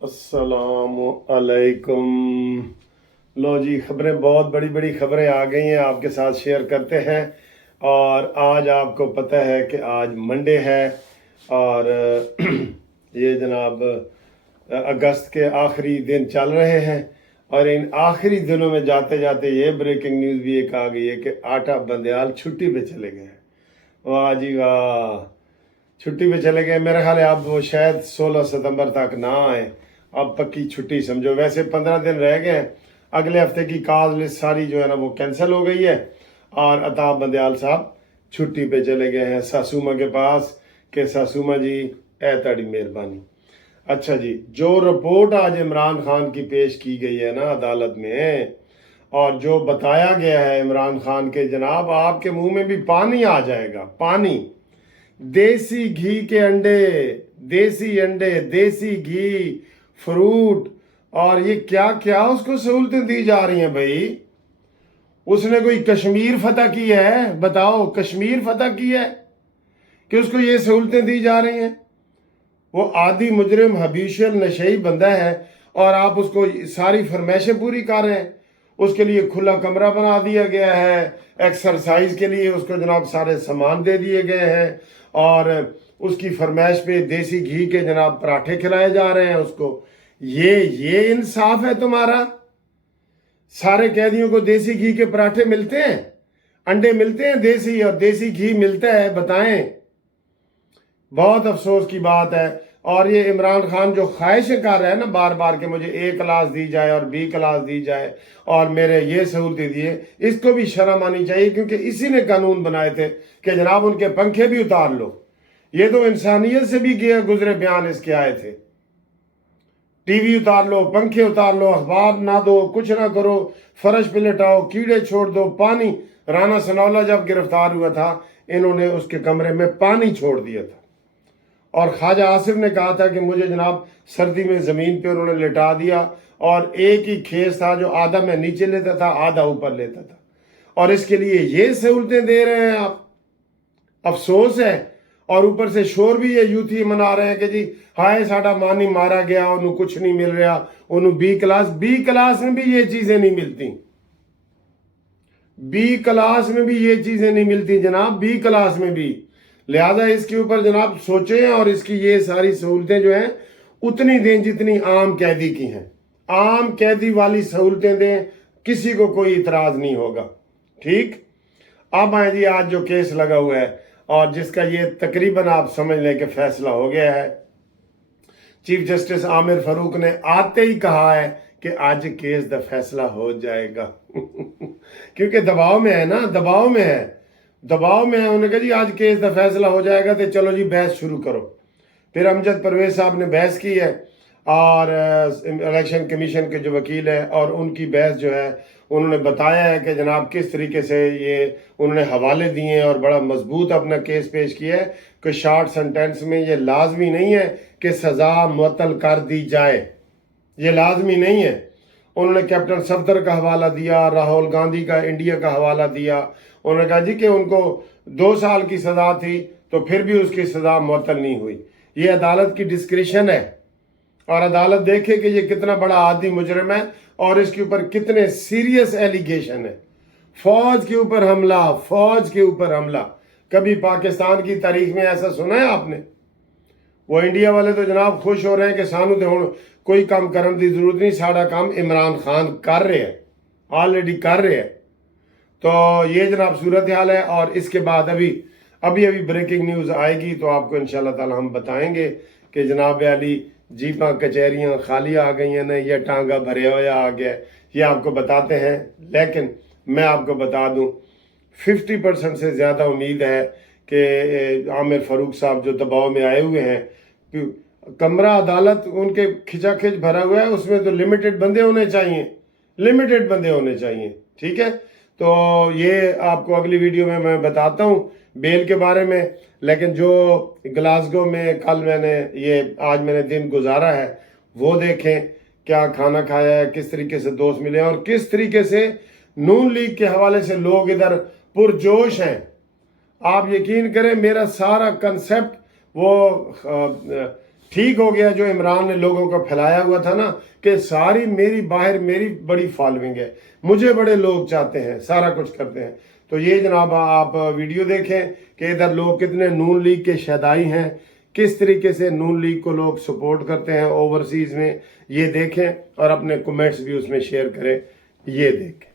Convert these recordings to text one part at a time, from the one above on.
अस्सलाम अलैकुम। लो जी, खबरें, बहुत बड़ी बड़ी खबरें आ गई हैं, आपके साथ शेयर करते हैं। और आज आपको पता है कि आज मंडे है और ये जनाब अगस्त के आखिरी दिन चल रहे हैं। और इन आखिरी दिनों में जाते जाते ये ब्रेकिंग न्यूज़ भी एक आ गई है कि आटा बंदयाल छुट्टी पे चले गए। वाह जी वाह, छुट्टी पे चले गए। मेरा ख्याल है अब वो शायद 16 सितंबर तक ना आए। अब पक्की छुट्टी समझो। वैसे 15 दिन रह गए हैं। अगले हफ्ते की कॉल लिस्ट सारी जो है ना वो कैंसिल हो गई है और अताब बंदयाल साहब छुट्टी पे चले गए हैं सासूमा के पास कि सासूमा जी ए ताड़ी मेहरबानी। अच्छा जी, जो रिपोर्ट आज इमरान खान की पेश की गई है ना अदालत में, और जो बताया गया है इमरान खान के, जनाब आपके मुंह में भी पानी आ जाएगा, पानी। देसी घी के अंडे, देसी अंडे, देसी घी, फ्रूट, और ये क्या क्या उसको सहूलतें दी जा रही हैं भाई। उसने कोई कश्मीर फतह की है? बताओ, कश्मीर फतह की है कि उसको ये सहूलतें दी जा रही हैं? वो आदि मुजरिम हबीशियल नशेई बंदा है और आप उसको सारी फरमाइशें पूरी कर रहे हैं। उसके लिए खुला कमरा बना दिया गया है, एक्सरसाइज के लिए उसको जनाब सारे सामान दे दिए गए हैं और उसकी फरमाइश पे देसी घी के जनाब पराठे खिलाए जा रहे हैं उसको। ये इंसाफ है तुम्हारा? सारे कैदियों को देसी घी के पराठे मिलते हैं, अंडे मिलते हैं देसी, और देसी घी मिलता है? बताएं। बहुत अफसोस की बात है। और ये इमरान खान जो ख्वाहिशें कर रहा है ना बार बार के मुझे ए क्लास दी जाए और बी क्लास दी जाए और मेरे ये सहूलतें दिए, इसको भी शर्म आनी चाहिए, क्योंकि इसी ने कानून बनाए थे कि जनाब उनके पंखे भी उतार लो। ये तो इंसानियत से भी गया गुजरे बयान इसके आए थे। टीवी उतार लो, पंखे उतार लो, अखबार ना दो, कुछ ना करो, फर्श पे लिटाओ, कीड़े छोड़ दो, पानी। राना सनौला जब गिरफ्तार हुआ था इन्होंने उसके कमरे में पानी छोड़ दिया था और ख्वाजा आसिफ ने कहा था कि मुझे जनाब सर्दी में ज़मीन पे उन्होंने लिटा दिया और एक ही खेस था जो आधा मैं नीचे लेता था आधा ऊपर लेता था, और इसके लिए ये सहूलतें दे रहे हैं आप। अफसोस है। और ऊपर से शोर भी ये यूथ ही मना रहे हैं कि जी हाय साडा मानी मारा गया, उन्होंने कुछ नहीं मिल रहा, उन्होंने बी क्लास में भी ये चीज़ें नहीं मिलती, बी क्लास में भी ये चीज़ें नहीं मिलती जनाब, बी क्लास में भी। लिहाजा इसके ऊपर जनाब सोचें और इसकी ये सारी सहूलतें जो हैं उतनी दें जितनी आम कैदी की हैं। आम कैदी वाली सहूलतें दें, किसी को कोई इतराज नहीं होगा। ठीक। अब आए जी, आज जो केस लगा हुआ है और जिसका ये तकरीबन आप समझ लें कि फैसला हो गया है। चीफ जस्टिस आमिर फारूक ने आते ही कहा है कि आज केस द फैसला हो जाएगा क्योंकि दबाव में है ना, दबाव में है, दबाव में है। उन्होंने कहा जी आज केस द फैसला हो जाएगा तो चलो जी बहस शुरू करो। फिर अमजद परवेज साहब ने बहस की है और इलेक्शन कमीशन के जो वकील है और उनकी बहस जो है उन्होंने बताया है कि जनाब किस तरीके से ये उन्होंने हवाले दिए हैं और बड़ा मजबूत अपना केस पेश किया है कि शॉर्ट सेंटेंस में ये लाजमी नहीं है कि सज़ा मुअत्तल कर दी जाए, ये लाजमी नहीं है। उन्होंने कैप्टन सफदर का हवाला दिया, राहुल गांधी का इंडिया का हवाला दिया। उन्होंने कहा जी कि उनको 2 साल की सज़ा थी तो फिर भी उसकी सज़ा मुअत्तल नहीं हुई। ये अदालत की डिस्क्रिशन है और अदालत देखे कि ये कितना बड़ा आदि मुजरिम है और इसके ऊपर कितने सीरियस एलिगेशन है। फौज के ऊपर हमला, फौज के ऊपर हमला। कभी पाकिस्तान की तारीख में ऐसा सुना है आपने? वो इंडिया वाले तो जनाब खुश हो रहे हैं कि सानू तो हुण कोई काम करने की जरूरत नहीं, साड़ा काम इमरान खान कर रहे हैं, ऑलरेडी कर रहे हैं। तो ये जनाब सूरत हाल है। और इसके बाद अभी ब्रेकिंग न्यूज़ आएगी तो आपको इंशाल्लाह ताला हम बताएंगे कि जनाब अली जीपा कचहरियाँ खाली आ गई हैं ना, या टांगा भरे हुआ आ गया, ये आपको बताते हैं। लेकिन मैं आपको बता दूं 50% से ज़्यादा उम्मीद है कि आमिर फारूक साहब जो दबाव में आए हुए हैं, कमरा अदालत उनके खिंचाखिंच भरा हुआ है, उसमें तो लिमिटेड बंदे होने चाहिए, लिमिटेड बंदे होने चाहिए। ठीक है, तो ये आपको अगली वीडियो में मैं बताता हूँ बेल के बारे में। लेकिन जो ग्लासगो में कल आज मैंने दिन गुजारा है वो देखें, क्या खाना खाया है, किस तरीके से दोस्त मिले और किस तरीके से नून लीग के हवाले से लोग इधर पुरजोश हैं। आप यकीन करें मेरा सारा कंसेप्ट वो ठीक हो गया जो इमरान ने लोगों को फैलाया हुआ था ना कि सारी मेरी बाहर मेरी बड़ी फॉलोइंग है, मुझे बड़े लोग चाहते हैं, सारा कुछ करते हैं। तो ये जनाब आप वीडियो देखें कि इधर लोग कितने नून लीग के शहदाई हैं, किस तरीके से नून लीग को लोग सपोर्ट करते हैं ओवरसीज में, ये देखें और अपने कमेंट्स भी उसमें शेयर करें। ये देखें,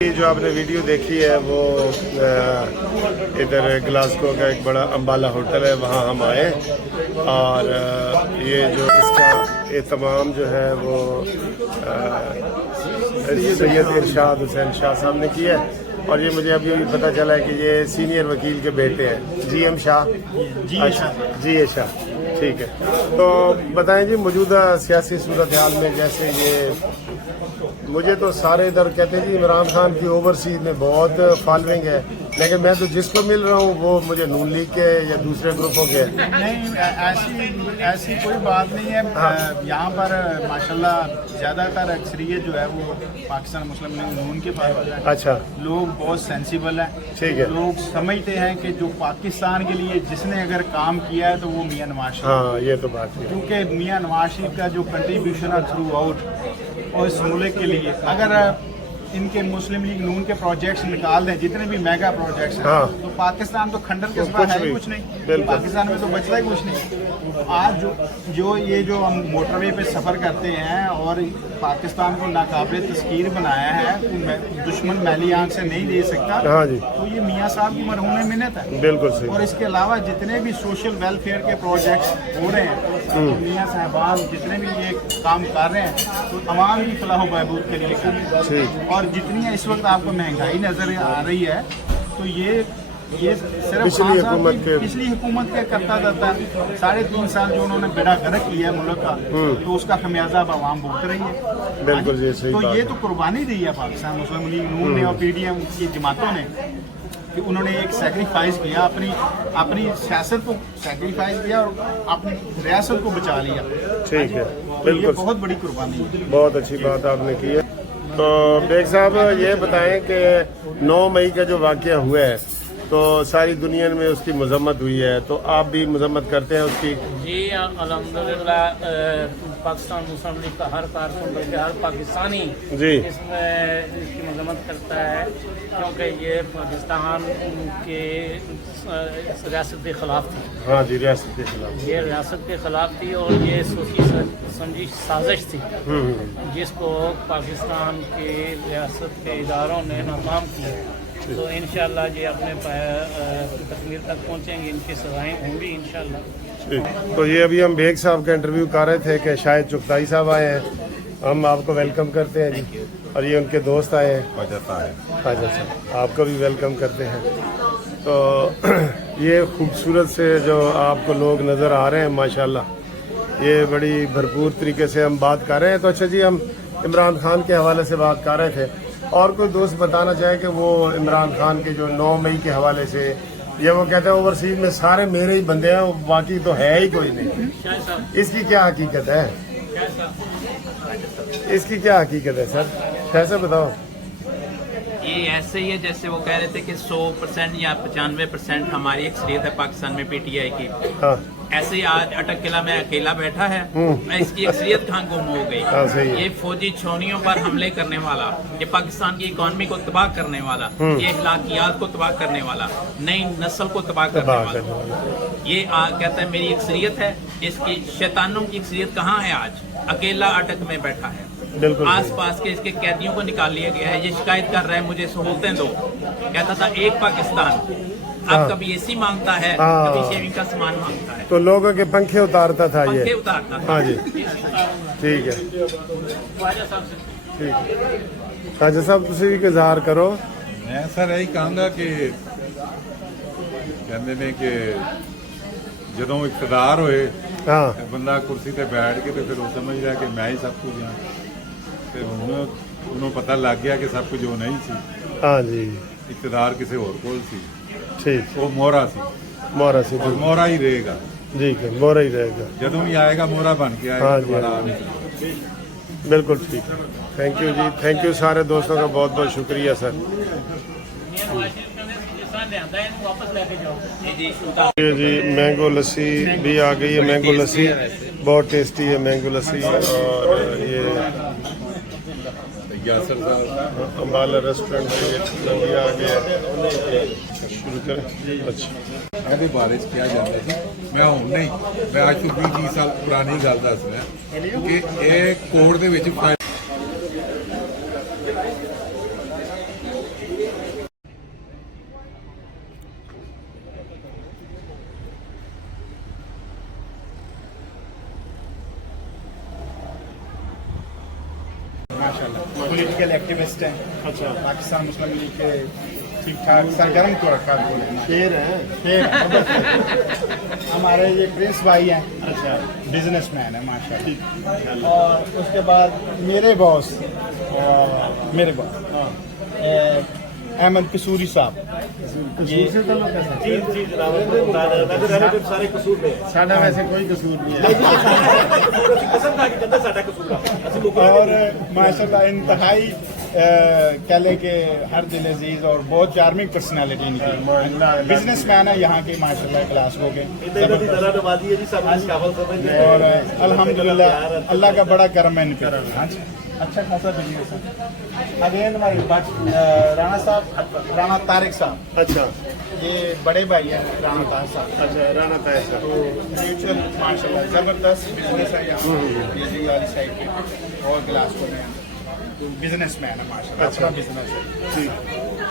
ये जो आपने वीडियो देखी है वो इधर ग्लासगो का एक बड़ा अम्बाला होटल है, वहाँ हम आए और ये जो इसका एहतमाम जो है वो सैयद इरशाद हुसैन शाह साहब ने किया है। और ये मुझे अभी पता चला है कि ये सीनियर वकील के बेटे हैं, जीएम शाह, जी शाह, ठीक है। तो बताएं जी, मौजूदा सियासी सूरत हाल में जैसे ये मुझे तो सारे इधर कहते हैं जी इमरान खान की ओवरसीज में बहुत फॉलोइंग है, लेकिन मैं तो जिसको मिल रहा हूँ वो मुझे नून लीग के या दूसरे ग्रुपों के। नहीं, ऐसी कोई बात नहीं है। हाँ। यहाँ पर माशाल्लाह ज़्यादातर अक्सरियत जो है वो पाकिस्तान मुस्लिम लीग नून के पास है। अच्छा, लोग बहुत सेंसिबल हैं, ठीक है। लोग समझते हैं कि जो पाकिस्तान के लिए जिसने अगर काम किया है तो वो मियां नवाज शरीफ। हाँ, ये तो बात है, क्योंकि मियां नवाज शरीफ का जो कंट्रीब्यूशन है थ्रू आउट और इस मुल्क के लिए, अगर इनके मुस्लिम लीग नून के प्रोजेक्ट्स निकाल दें, जितने भी मेगा प्रोजेक्ट्स हैं, हाँ। तो पाकिस्तान तो खंडर के सिवा है कुछ नहीं, पाकिस्तान में तो बचता ही कुछ नहीं। आज जो हम मोटरवे पे सफ़र करते हैं और पाकिस्तान को नाकाबिल तस्कीर बनाया है, दुश्मन मैली आंख से नहीं दे सकता, हाँ जी। तो ये मियाँ साहब की मरहूम मिन्नत है, बिल्कुल सही। और इसके अलावा जितने भी सोशल वेलफेयर के प्रोजेक्ट्स हो रहे हैं, मियाँ साहबान जितने भी ये काम कर रहे हैं तो तमाम की फलाह बहबूद के लिए कर रहे हैं। और जितनी इस वक्त आपको महंगाई नजर आ रही है तो ये सिर्फ पिछली हुकूमत के करता जाता है। 3.5 साल जो उन्होंने बेड़ा गर्क किया है मुल्क का, तो उसका खमियाजा अब आवाम भुगत रही है। बिल्कुल ये सही तो ये तो कुर्बानी दी है पाकिस्तान मुस्लिम लीग नून ने और पीडीएम की जमातों ने, कि उन्होंने एक सेक्रीफाइस किया, अपनी सियासत को सेक्रीफाइस किया और अपनी रियासत को बचा लिया। ठीक है, बिल्कुल बहुत बड़ी कुर्बानी है। बहुत अच्छी बात आपने की है। तो बेग साहब ये बताएं कि 9 मई का जो वाक़या हुआ है तो सारी दुनिया में उसकी मजम्मत हुई है, तो आप भी मजम्मत करते हैं उसकी? जी अल्हम्दुलिल्लाह, पाकिस्तान मुस्लिम लीग का हर कारकुन बल्कि हर पाकिस्तानी जी इसकी मजम्मत करता है, क्योंकि ये पाकिस्तान के रियासत के ख़िलाफ़ थी। हाँ जी, रियासत के ख़िलाफ़, ये रियासत के ख़िलाफ़ थी और ये सोची समझी साजिश थी जिसको पाकिस्तान के रियासत के इदारों ने नाकाम किया। तो इंशाअल्लाह ये अपने तकमील तक पहुँचेंगे, इनकी सजाएँ होंगी इंशाअल्लाह। तो ये अभी हम बेग साहब का इंटरव्यू कर रहे थे कि शायद चुगताई साहब आए हैं, हम आपको वेलकम करते हैं जी। और ये उनके दोस्त आए हैं, ख्वाजा साहब, आपको भी वेलकम करते हैं। तो ये खूबसूरत से जो आपको लोग नज़र आ रहे हैं माशाल्लाह, ये बड़ी भरपूर तरीके से हम बात कर रहे हैं। तो अच्छा जी, हम इमरान खान के हवाले से बात कर रहे थे, और कोई दोस्त बताना चाहे कि वो इमरान खान के जो 9 मई के हवाले से, ये वो कहते हैं ओवरसीज में सारे मेरे ही बंदे हैं, बाकी तो है ही कोई नहीं, इसकी क्या हकीकत है? इसकी क्या हकीकत है सर, कैसे बताओ? ये ऐसे ही है जैसे वो कह रहे थे कि 100% या 95% हमारी अक्सरियत है पाकिस्तान में पीटीआई की। हाँ। ऐसे ही आज अटक किला में अकेला बैठा है, इसकी अक्सरियत कहाँ गुम हो गई। हाँ, ये फौजी छोनियों पर हमले करने वाला, ये पाकिस्तान की इकॉनमी को तबाह करने वाला, ये इखलाकियात को तबाह करने वाला, नई नस्ल को तबाह करने वाला, ये कहता है मेरी अक्सरियत है। इसकी शैतानों की अक्सरियत कहाँ है? आज अकेला अटक में बैठा है, आस पास के इसके कैदियों को निकाल लिया गया है। ये शिकायत कर रहा है मुझे सहूलतें दो, कहता था एक पाकिस्तान, अब कभी एसी मांगता है, कभी शेविंग का सामान मांगता है, तो लोगों के पंखे उतारता था, पंखे उतारता था। हाँ जी, ठीक है, ख्वाजा साहब तुसी भी इज़हार करो। मैं सर यही कहूँगा कि कहते ने कि ਜਦੋਂ ਇਕਤਦਾਰ ਹੋਏ हाँ ਬੰਦਾ ਕੁਰਸੀ ਤੇ ਬੈਠ ਕੇ ਤੇ ਫਿਰ ਉਹ ਸਮਝਦਾ ਕਿ ਮੈਂ ਹੀ ਸਭ ਕੁਝ ਹਾਂ, ਤੇ ਹੁਣ ਉਹਨੂੰ ਪਤਾ ਲੱਗ ਗਿਆ ਕਿ ਸਭ ਕੁਝ ਉਹ ਨਹੀਂ ਸੀ। हाँ जी, ਇਕਤਦਾਰ ਕਿਸੇ ਹੋਰ ਕੋਲ ਸੀ, ठीक, ਉਹ ਮੋਹਰਾ ਸੀ, मोहरा से ਔਰ ਮੋਹਰਾ ਹੀ ਰਹੇਗਾ। जी, मोहरा ही रहेगा, ਜਦੋਂ ਵੀ ਆਏਗਾ ਮੋਹਰਾ ਬਣ ਕੇ ਆਏਗਾ। हाँ जी, ਦੁਬਾਰਾ हाँ आ जी। नहीं सकता। बिल्कुल ठीक, थैंक यू जी, थैंक यू सारे दोस्तों का बहुत बहुत शुक्रिया सर। ਲਿਆਂਦਾ ਇਹਨੂੰ ਵਾਪਸ ਲੈ ਕੇ ਜਾਓ जी जी یہ جی مینگو لسی بھی آ گئی ہے. مینگو لسی بہت ٹیسٹی ہے. مینگو لسی اور یہ یاسر صاحب امبالا ریسٹورینٹ سے یہ بھی آ گیا ہے. شروع کریں. اچھا ਇਹਦੇ ਬਾਰੇ ਚ ਕਿਹਾ ਜਾਂਦਾ ਸੀ ਮੈਂ ਹੁਣ ਨਹੀਂ ਮੈਂ ਅੱਜ ਤੋਂ 20 ਸਾਲ ਪੁਰਾਣੀ ਗੱਲ ਦੱਸ ਰਿਹਾ ਕਿ ਇਹ ਕੋਡ ਦੇ ਵਿੱਚ माशाल्लाह पॉलिटिकल एक्टिविस्ट हैं. अच्छा. पाकिस्तान मुस्लिम लीग के ठीक ठाक सरगर्म को रखा बोले शेर हैं. हमारे ये प्रिंस भाई हैं. अच्छा. बिजनेसमैन है माशाल्लाह. और उसके बाद मेरे बॉस अहमद कसूरी साहब. साडा वैसे कोई कसूर नहीं है. और माशाल्लाह इंतहाई कह लें कि हर दिल अजीज और बहुत चार्मिंग पर्सनालिटी इनकी. बिजनेसमैन है यहाँ के माशाल्लाह क्लास हो गए. और अल्हम्दुलिल्लाह अल्लाह का बड़ा करम है इन पे. अच्छा खासा बिजनेस है. अगेन हमारे राणा साहब राणा तारिक साहब. अच्छा. ये बड़े भाई हैं राणा तारिक साहब. अच्छा राणा ताहिर साहब. तो म्यूचुअल माशाल्लाह जबरदस्त बिजनेस है यहाँ ये वाली साइड पे. और गिलास को में बिजनेसमैन है माशाल्लाह. अच्छा बिजनेस है. ठीक.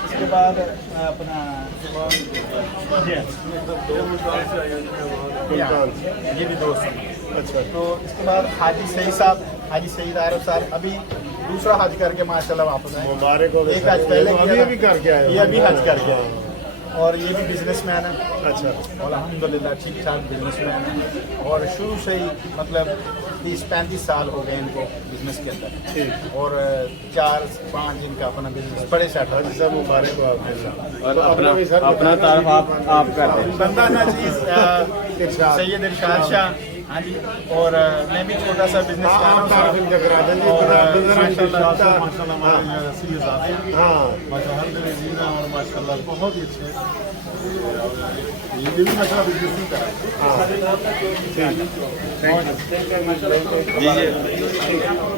इसके बाद अपना ये भी दोस्त हैं. अच्छा. तो इसके बाद हाजी सईद साहब हाजी सईद आरफ साहब अभी दूसरा हज करके माशाल्लाह वापस आए. मुबारक हो. एक हज पहले अभी किया भी करके आए. ये अभी हज करके आए. और ये भी बिजनेसमैन है. अच्छा. और अल्हम्दुलिल्लाह ठीक ठाक बिजनेसमैन है. और शुरू से ही मतलब 30-35 साल हो गए इनको बिजनेस के अंदर. ठीक. और 4-5 इनका अपना बिजनेस बड़े सेट है. सब मुबारक हो आपके. और अपना तारीफ आप करते हैं. बंदा नजीज सैयद इरशाद शाह. हाँ जी. और मैं भी छोटा सा बिजनेस कर रहा हूँ. और हाँ और माशाल्लाह बहुत ही अच्छे. ये भी मतलब बिजनेस ही कर रहा है.